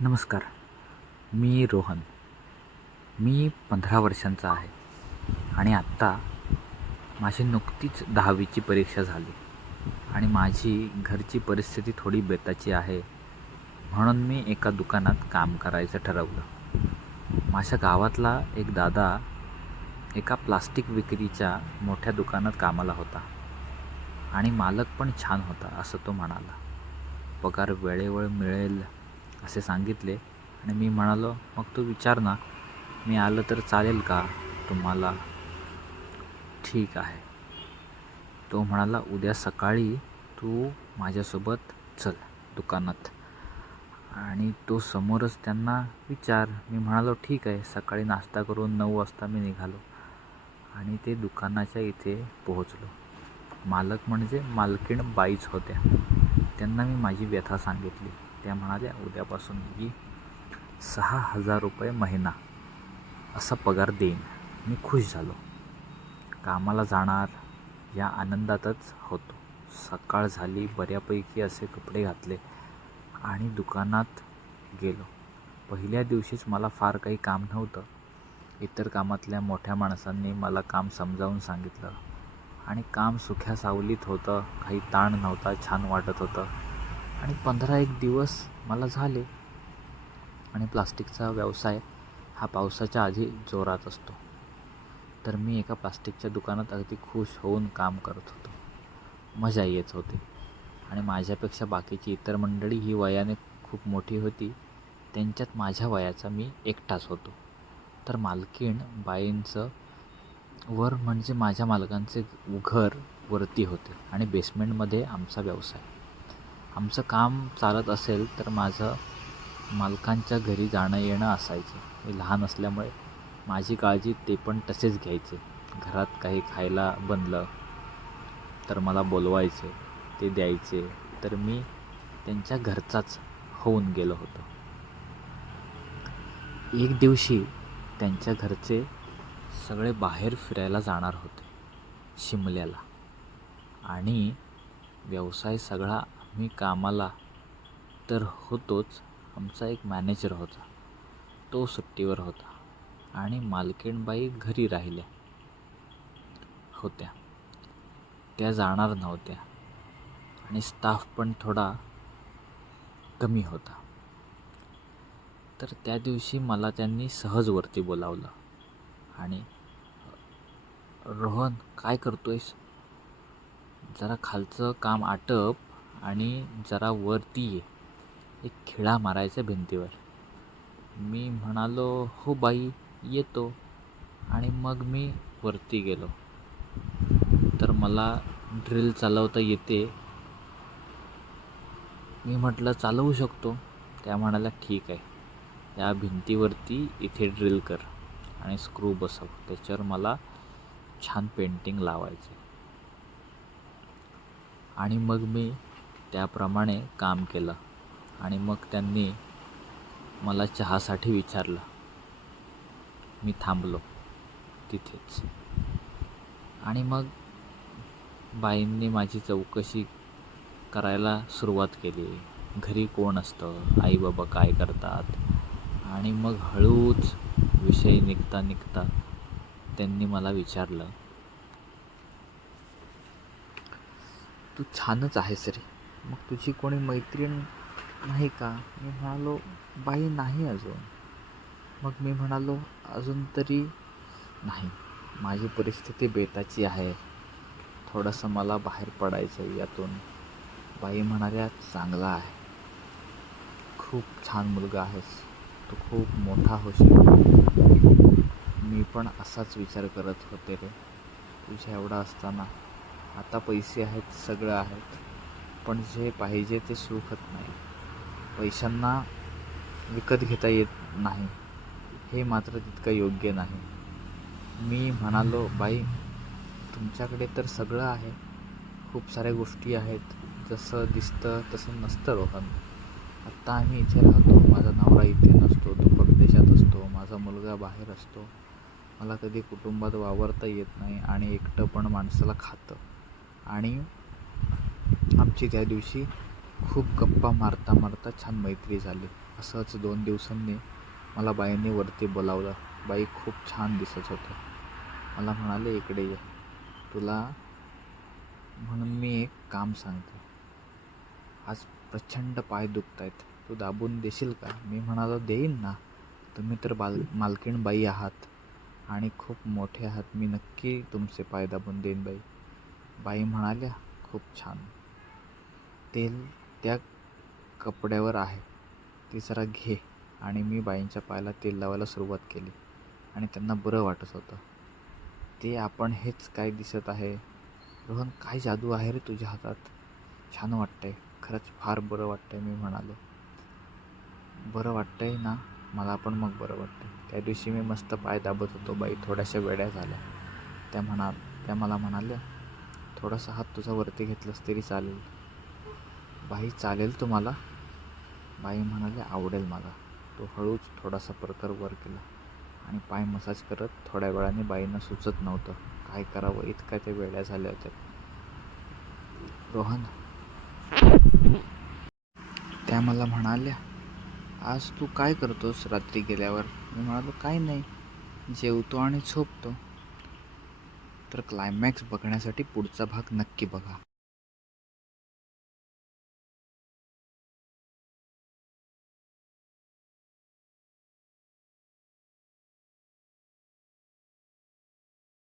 नमस्कार. मी रोहन. मी 15 वर्षांचा आहे आणि आत्ता माझी नुकतीच 10वीची परीक्षा झाली आणि माझी घरची परिस्थिती थोडी बेताची आहे. म्हणून मी एका दुकानात काम करायचं ठरवलं. माझ्या गावातला एक दादा एका प्लास्टिक विक्रीच्या मोठ्या दुकानात कामाला होता आणि मालक पण छान होता असं तो म्हणाला. पगार वेळेवर मिळेल असे सांगितले आणि मी म्हणालो, मग तू विचार ना, मी आलं तर चालेल का तुम्हाला? ठीक आहे. तो म्हणाला, उद्या सकाळी तू माझ्यासोबत चल दुकानात आणि तो समोरच त्यांना विचार. मी म्हणालो, ठीक आहे. सकाळी नाश्ता करून 9 वाजता मी निघालो आणि ते दुकानाच्या इथे पोहोचलो. मालक म्हणजे मालकीण बाईच होत्या. त्यांना मी माझी व्यथा सांगितली. त्या म्हणाल्या, उद्यापासून मी 6,000 रुपये महिना असा पगार देईन. मी खुश झालो. कामाला जाणार या आनंदातच होतो. सकाळ झाली. बऱ्यापैकी असे कपडे घातले आणि दुकानात गेलो. पहिल्या दिवशीच मला फार काही काम नव्हतं. इतर कामातल्या मोठ्या माणसांनी मला काम समजावून सांगितलं आणि काम सुख्या सावलीत होतं. काही ताण नव्हता. छान वाटत होतं आणि 15-1 दिवस मला झाले. आणि प्लास्टिकचा व्यवसाय हा पावसाच्या आधी जोरात असतो. तर मी एका प्लास्टिकच्या दुकानात अगदी खुश होऊन काम करत होतो. मजा येत होती आणि माझ्यापेक्षा बाकीची इतर मंडळी ही वयाने खूप मोठी होती. त्यांच्यात माझ्या वयाचा मी एकटाच होतो. तर मालकीण बाईंचं वर म्हणजे माझ्या मालकांचे घर वरती होते आणि बेसमेंटमध्ये आमचा व्यवसाय. आमचं काम चालत असेल तर माझं मालकांच्या घरी जाणं येणं असायचं. मी लहान असल्यामुळे माझी काळजी ते पण तसेच घ्यायचे. घरात काही खायला बनलं तर मला बोलवायचे, ते द्यायचे. तर मी त्यांच्या घरचाच होऊन गेलो होतो. एक दिवशी त्यांच्या घरचे सगळे बाहेर फिरायला जाणार होते, शिमल्याला. आणि व्यवसाय सगळा आम्ही कामाला तर होतोच. आमचा एक मॅनेजर होता, तो सुट्टीवर होता आणि मालकीणबाई घरी राहिल्या होत्या. त्या जाणार नव्हत्या आणि स्टाफ पण थोडा कमी होता. तर त्या दिवशी मला त्यांनी सहज वरती बोलावलं आणि, रोहन काय करतोयस? जरा खालचं काम आटप आणि जरा वरती ये, एक खिळा मारायचा भिंतीवर. मी म्हणालो, हो बाई, येतो. आणि मग मी वरती गेलो. तर मला ड्रिल चालवता येते. मी म्हटलं, चालवू शकतो. त्या म्हणाल्या, ठीक आहे, या भिंतीवरती इथे ड्रिल कर आणि स्क्रू बसव. त्याच्यावर मला छान पेंटिंग लावायचं. आणि मग मी त्याप्रमाणे काम केलं आणि मग त्यांनी मला चहासाठी विचारलं. मी थांबलो तिथेच आणि मग बाईंनी माझी चौकशी करायला सुरुवात केली. घरी कोण असतं, आई बाबा काय करतात. आणि मग हळूच विषय निघता निघता त्यांनी मला विचारलं, तू छानच आहेस रे, मग तुझी कोणी मैत्रीण नाही का? मी म्हणालो, बाई नाही अजून. मग मी म्हणालो, अजून तरी नाही, माझी परिस्थिती बेताची आहे, थोडंसं मला बाहेर पडायचं आहे यातून. बाई म्हणाल्या, चांगला आहे, खूप छान मुलगा आहेस, तू खूप मोठा होशील. मी पण असाच विचार करत होते रे. तुझ्या एवढा असताना आता पैसे आहेत, सगळं आहेत, पण जे पाहिजे ते सुखत नाही. पैशांना विकत घेता येत नाही, हे मात्र तितकं योग्य नाही. मी म्हणालो, बाई तुमच्याकडे तर सगळं आहे, खूप साऱ्या गोष्टी आहेत. जसं दिसतं तसं नसतं रोहन. आत्ता आम्ही इथे राहतो, माझा नवरा इथे नसतो, तो परदेशात असतो, माझा मुलगा बाहेर असतो. मला कधी कुटुंबात वावरता येत नाही आणि एकटं पण माणसाला खातं. आणि आमची त्या दिवशी खूप गप्पा मारता मारता छान मैत्री झाली. असंच 2 दिवसांनी मला बाईंनी वरती बोलावलं. बाई खूप छान दिसत होत्या. मला म्हणाले, "इकडे ये. तुला म्हणून मी एक काम सांगते. आज प्रचंड पाय दुखतायत. तू दाबून देशील का?" मी म्हणालो, "देईन ना. तुम्ही तर मालकीण बाई आहात आणि खूप मोठे आहात. मी नक्की तुमचे पाय दाबून देईन बाई." बाई म्हणाल्या, "खूप छान. तेल त्या कपड्यावर आहे. ते जरा घे." आणि मी बाईंच्या पायाला तेल लावायला सुरुवात केली आणि त्यांना बरं वाटत होतं. "ते आपण हेच काय दिसत आहे. रोहन, काय जादू आहे रे तुझ्या हातात. छान वाटतंय. खरंच फार बरं वाटतंय." मी म्हणालो. "बरं वाटतंय ना? मला पण मग बरं वाटतंय." त्या दिवशी मी मस्त पाय दाबत होतो. बाई थोड्याशा वेड्या झाल्या. त्या मला म्हणाल्या, "थोडासा हात तुझा वरती घेतलास तरी चालेल." "बाई, चालेल तुम्हाला?" बाई म्हणाले, "आवडेल मला." तो हळूच थोडासा प्रकार वर केला आणि पाय मसाज करत थोड्या वेळाने बाईंना सुचत नव्हतं काय करावं, इतक्या त्या वेड्या झाल्या होत्या. "रोहन," त्या मला म्हणाल्या, "आज तू काय करतोस रात्री गेल्यावर?" मी म्हणालो, "काही नाही, जेवतो आणि झोपतो." तर क्लायमॅक्स बघण्यासाठी पुढचा भाग नक्की बघा.